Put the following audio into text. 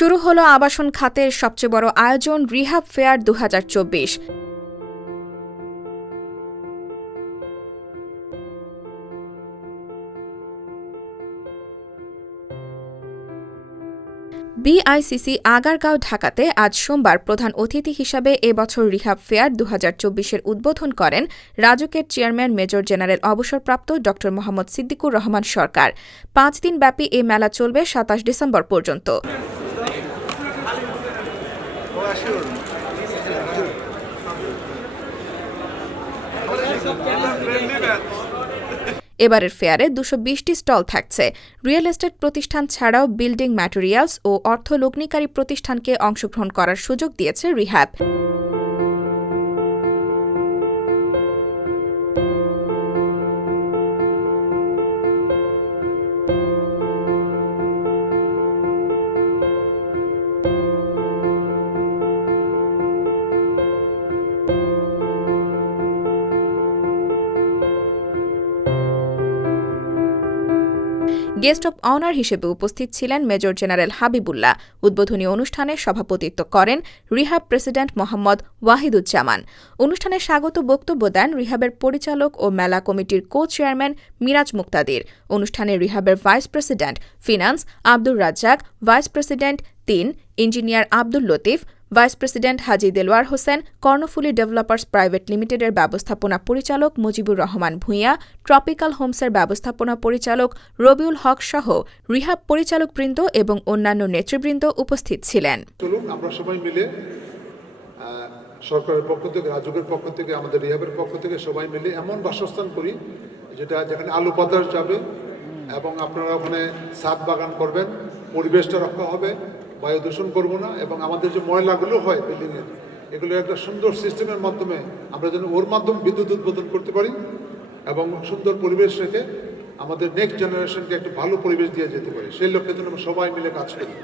শুরু হলো আবাসন খাতের সবচেয়ে বড় আয়োজন রিহাব ফেয়ার দু হাজার চব্বিশ। বিআইসিসি আগারগাঁও ঢাকাতে আজ সোমবার প্রধান অতিথি হিসাবে এবছর রিহাব ফেয়ার দু এর উদ্বোধন করেন রাজুকের চেয়ারম্যান মেজর জেনারেল অবসরপ্রাপ্ত ড মোহাম্মদ সিদ্দিকুর রহমান সরকার। পাঁচ দিনব্যাপী এ মেলা চলবে সাতাশ ডিসেম্বর পর্যন্ত। এবারের ফেয়ারে দুশো বিশটি স্টল থাকছে। রিয়েল এস্টেট প্রতিষ্ঠান ছাড়াও বিল্ডিং ম্যাটেরিয়ালস ও অর্থ লগ্নিকারী প্রতিষ্ঠানকে অংশগ্রহণ করার সুযোগ দিয়েছে রিহ্যাব। গেস্ট অব অনার হিসেবে উপস্থিত ছিলেন মেজর জেনারেল হাবিবুল্লাহ। উদ্বোধনী অনুষ্ঠানে সভাপতিত্ব করেন রিহাব প্রেসিডেন্ট মোহাম্মদ ওয়াহিদুজ্জামান। অনুষ্ঠানে স্বাগত বক্তব্য দেন রিহাবের পরিচালক ও মেলা কমিটির কো চেয়ারম্যান মিরাজ মুক্তাদির। অনুষ্ঠানে রিহাবের vice president finance Abdur Razzak, vice president তিন, engineer Abdul Latif vice president Haji Delwar Hossain, Karnaphuli developers private লিমিটেডের ব্যবস্থাপনা পরিচালক মুজিবুর রহমান ভূঁইয়া, ট্রপিক্যাল হোমসের ব্যবস্থাপনা পরিচালক রবিউল হক সহ রিহাব পরিচালকবৃন্দ এবং অন্যান্য নেতৃবৃন্দ উপস্থিত ছিলেন। সরকারের পক্ষ থেকে রাজুকের পক্ষ থেকে, আমাদের রিহাবের পক্ষ থেকে সবাই মিলে এমন বাসস্থান করি, যেটা যেখানে আলু বাতাস যাবে এবং আপনারা ওখানে ছাদ বাগান করবেন, পরিবেশটা রক্ষা হবে বায়ু দূষণ করব না, এবং আমাদের যে ময়লাগুলো হয় বিল্ডিংয়ের, এগুলো একটা সুন্দর সিস্টেমের মাধ্যমে আমরা যেন ওর মাধ্যমে বিদ্যুৎ উৎপাদন করতে পারি এবং সুন্দর পরিবেশ রেখে আমাদের নেক্সট জেনারেশনকে একটা ভালো পরিবেশ দিয়ে যেতে পারি। সেই লক্ষ্যে জন্য আমরা সবাই মিলে কাজ করি।